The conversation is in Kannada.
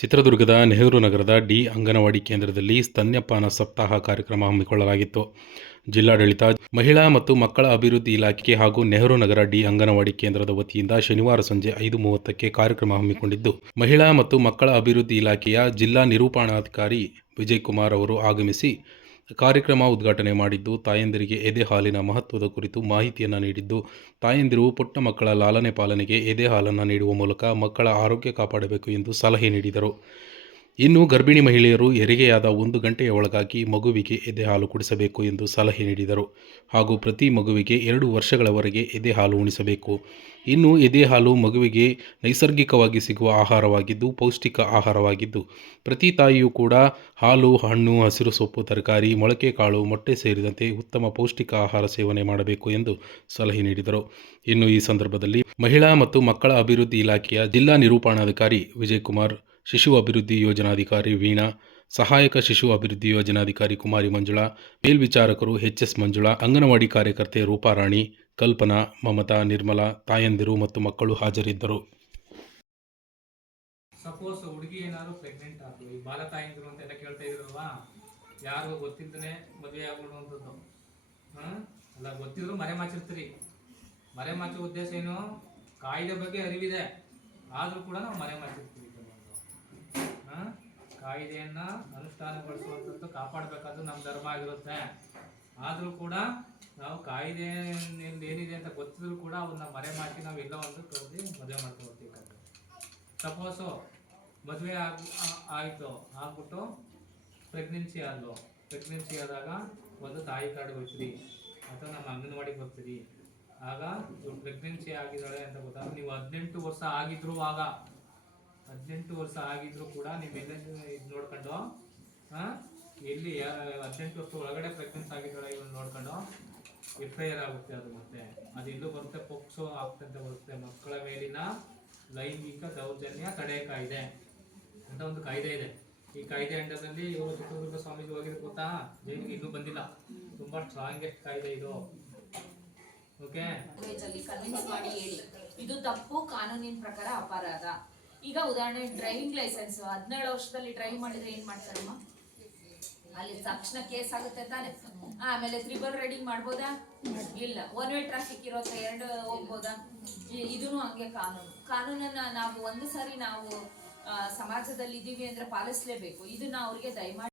ಚಿತ್ರದುರ್ಗದ ನೆಹರು ನಗರದ ಡಿ ಅಂಗನವಾಡಿ ಕೇಂದ್ರದಲ್ಲಿ ಸ್ತನ್ಯಪಾನ ಸಪ್ತಾಹ ಕಾರ್ಯಕ್ರಮ ಹಮ್ಮಿಕೊಳ್ಳಲಾಗಿತ್ತು. ಜಿಲ್ಲಾಡಳಿತ, ಮಹಿಳಾ ಮತ್ತು ಮಕ್ಕಳ ಅಭಿವೃದ್ಧಿ ಇಲಾಖೆ ಹಾಗೂ ನೆಹರು ನಗರ ಡಿ ಅಂಗನವಾಡಿ ಕೇಂದ್ರದ ವತಿಯಿಂದ ಶನಿವಾರ ಸಂಜೆ ಐದು ಮೂವತ್ತಕ್ಕೆ ಕಾರ್ಯಕ್ರಮ ಹಮ್ಮಿಕೊಂಡಿದ್ದು, ಮಹಿಳಾ ಮತ್ತು ಮಕ್ಕಳ ಅಭಿವೃದ್ಧಿ ಇಲಾಖೆಯ ಜಿಲ್ಲಾ ನಿರೂಪಣಾಧಿಕಾರಿ ವಿಜಯ್ ಕುಮಾರ್ ಅವರು ಆಗಮಿಸಿ ಕಾರ್ಯಕ್ರಮ ಉದ್ಘಾಟನೆ ಮಾಡಿದ್ದು, ತಾಯಂದಿರಿಗೆ ಎದೆ ಹಾಲಿನ ಮಹತ್ವದ ಕುರಿತು ಮಾಹಿತಿಯನ್ನು ನೀಡಿದ್ದು, ತಾಯಂದಿರು ಪುಟ್ಟ ಮಕ್ಕಳ ಲಾಲನೆ ಪಾಲನೆಗೆ ಎದೆ ಹಾಲನ್ನು ನೀಡುವ ಮೂಲಕ ಮಕ್ಕಳ ಆರೋಗ್ಯ ಕಾಪಾಡಬೇಕು ಎಂದು ಸಲಹೆ ನೀಡಿದರು. ಇನ್ನು ಗರ್ಭಿಣಿ ಮಹಿಳೆಯರು ಹೆರಿಗೆಯಾದ ಒಂದು ಗಂಟೆಯ ಒಳಗಾಗಿ ಮಗುವಿಗೆ ಎದೆ ಹಾಲು ಕುಡಿಸಬೇಕು ಎಂದು ಸಲಹೆ ನೀಡಿದರು. ಹಾಗೂ ಪ್ರತಿ ಮಗುವಿಗೆ ಎರಡು ವರ್ಷಗಳವರೆಗೆ ಎದೆ ಹಾಲು ಉಣಿಸಬೇಕು. ಇನ್ನು ಎದೆ ಹಾಲು ಮಗುವಿಗೆ ನೈಸರ್ಗಿಕವಾಗಿ ಸಿಗುವ ಆಹಾರವಾಗಿದ್ದು, ಪೌಷ್ಟಿಕ ಆಹಾರವಾಗಿದ್ದು, ಪ್ರತಿ ತಾಯಿಯೂ ಕೂಡ ಹಾಲು, ಹಣ್ಣು, ಹಸಿರು ಸೊಪ್ಪು, ತರಕಾರಿ, ಮೊಳಕೆ ಕಾಳು, ಮೊಟ್ಟೆ ಸೇರಿದಂತೆ ಉತ್ತಮ ಪೌಷ್ಟಿಕ ಆಹಾರ ಸೇವನೆ ಮಾಡಬೇಕು ಎಂದು ಸಲಹೆ ನೀಡಿದರು. ಇನ್ನು ಈ ಸಂದರ್ಭದಲ್ಲಿ ಮಹಿಳಾ ಮತ್ತು ಮಕ್ಕಳ ಅಭಿವೃದ್ಧಿ ಇಲಾಖೆಯ ಜಿಲ್ಲಾ ನಿರೂಪಣಾಧಿಕಾರಿ ವಿಜಯಕುಮಾರ್ ಶಿಶು ಅಭಿವೃದ್ಧಿ ಯೋಜನಾಧಿಕಾರಿ ವೀಣಾ, ಸಹಾಯಕ ಶಿಶು ಅಭಿವೃದ್ಧಿ ಯೋಜನಾಧಿಕಾರಿ ಕುಮಾರಿ ಮಂಜುಳಾ, ಮೇಲ್ವಿಚಾರಕರು ಎಚ್ ಎಸ್ ಮಂಜುಳಾ, ಅಂಗನವಾಡಿ ಕಾರ್ಯಕರ್ತೆ ರೂಪಾರಾಣಿ ಕಲ್ಪನಾ, ಮಮತಾ, ನಿರ್ಮಲಾ, ತಾಯಂದಿರು ಮತ್ತು ಮಕ್ಕಳು ಹಾಜರಿದ್ದರು. ಸಪೋಸ್ ಹುಡುಗಿ ಏನಾದ್ರು ಪ್ರೆಗ್ನೆಂಟ್ ಆದ್ರು ಈ ಬಾಲ ತಾಯಂದಿರು ಅಂತೆಲ್ಲ ಕೇಳ್ತಾ ಇದ್ರಲ್ವಾ? ಯಾರು ಗೊತ್ತಿದ್ದನೆ ಮದುವೆ ಆಗ್ಬಿಡುವಂಥದ್ದು. ಹಾಂ? ಅಲ್ಲ, ಗೊತ್ತಿದ್ರು ಮರೆ ಮಾಚಿರ್ತೀರಿ. ಮರೆ ಮಾಚೋ ಉದ್ದೇಶ ಏನು? ಕಾಯ್ದೆ ಬಗ್ಗೆ ಅರಿವಿದೆ. ಆದರೂ ಕೂಡ ನಾವು ಮರೆ ಮಾಚಿರ್ತೀವಿ. ಕಾಯ್ದೆಯನ್ನ ಅನುಷ್ಠಾನಗೊಳಿಸುವಂಥದ್ದು ಕಾಪಾಡಬೇಕಾದ್ರೂ ನಮ್ಮ ಧರ್ಮ ಆಗಿರುತ್ತೆ. ಆದರೂ ಕೂಡ ನಾವು ಕಾಯ್ದೆ ಏನಿದೆ ಅಂತ ಗೊತ್ತಿದ್ರು ಕೂಡ ಅವನ್ನ ಮರೆ ಮಾಡಿ ನಾವು ಎಲ್ಲ ಒಂದು ತೋರಿಸಿ ಮದುವೆ ಮಾಡ್ಕೊಳ್ತೀವಿ ಸಪೋಸು ಮದುವೆ ಆಗ ಆಯಿತು ಆಯ್ತು, ಆಗ್ಬಿಟ್ಟು ಪ್ರೆಗ್ನೆನ್ಸಿ ಆದ್ಲು ಪ್ರೆಗ್ನೆನ್ಸಿ ಆದಾಗ ಒಂದು ತಾಯಿ ಕಾರ್ಡ್ ಬರ್ತೀರಿ ಅಥವಾ ನಮ್ಮ ಅಂಗನವಾಡಿಗೆ ಬರ್ತೀರಿ ಆಗ ಇವ್ರು ಪ್ರೆಗ್ನೆನ್ಸಿ ಆಗಿದ್ದಾಳೆ ಅಂತ ಗೊತ್ತಾಗ ನೀವು ಹದಿನೆಂಟು ವರ್ಷ ಆಗಿದ್ರು ಆಗ ಹದಿನೆಂಟು ವರ್ಷ ಆಗಿದ್ರು ಕೂಡ ನೀವೆಲ್ಲ ಇದು ನೋಡ್ಕೊಂಡು ಎಲ್ಲಿ ಹದಿನೆಂಟು ವರ್ಷ ಒಳಗಡೆ ಪ್ರೆಗ್ನೆನ್ಸ್ ಆಗಿದ್ದಾಳೆ ಇವನು ನೋಡ್ಕೊಂಡು ಎಫ್ ಆಗುತ್ತೆ ಅದು ಮತ್ತೆ. ಅದು ಇಲ್ಲೂ ಬರುತ್ತೆ, ಪೊಕ್ಸೋ ಆಗ್ತಂತ ಬರುತ್ತೆ. ಮಕ್ಕಳ ಮೇಲಿನ ಲೈಂಗಿಕ ದೌರ್ಜನ್ಯ ತಡೆ ಕಾಯ್ದೆ ಅಂತ ಒಂದು ಕಾಯ್ದೆ ಇದೆ. ಈ ಕಾಯ್ದೆ ಅಂಡದಲ್ಲಿ ಇವರು ಚಿತ್ರದುರ್ಗ ಸ್ವಾಮೀಜಿ ಹೋಗಿದ್ರು ಗೊತ್ತಾ? ಜೈಲಿಗೆ ಇನ್ನೂ ಬಂದಿಲ್ಲ. ತುಂಬಾ ಸ್ಟ್ರಾಂಗೆಸ್ಟ್ ಕಾಯ್ದೆ ಇದು. ಓಕೆ ಇದು ತಪ್ಪು, ಕಾನೂನಿನ ಪ್ರಕಾರ ಅಪರಾಧ. ಈಗ ಉದಾಹರಣೆ ಡ್ರೈವಿಂಗ್ ಲೈಸೆನ್ಸ್ ಹದಿನೇಳು ವರ್ಷದಲ್ಲಿ ಡ್ರೈವ್ ಮಾಡಿದ್ರೆ ಏನ್ ಮಾಡ್ತಾರಮ್ಮ? ಅಲ್ಲಿ ತಕ್ಷಣ ಕೇಸ್ ಆಗುತ್ತೆ ತಾನೆ. ಆಮೇಲೆ ತ್ರಿಬಲ್ ರೈಡಿಂಗ್ ಮಾಡ್ಬೋದಾ? ಇಲ್ಲ. ಒನ್ ವೇ ಟ್ರಾಫಿಕ್ ಇರೋತ್ರ ಎರಡು ಹೋಗ್ಬೋದಾ? ಇದೂ ಹಂಗೆ ಕಾನೂನು. ಕಾನೂನನ್ನ ನಾವು ಒಂದು ಸಾರಿ ನಾವು ಸಮಾಜದಲ್ಲಿ ಇದೀವಿ ಅಂದ್ರೆ ಪಾಲಿಸ್ಲೇಬೇಕು. ಇದನ್ನ ಅವ್ರಿಗೆ ದಯಮಾಡಿ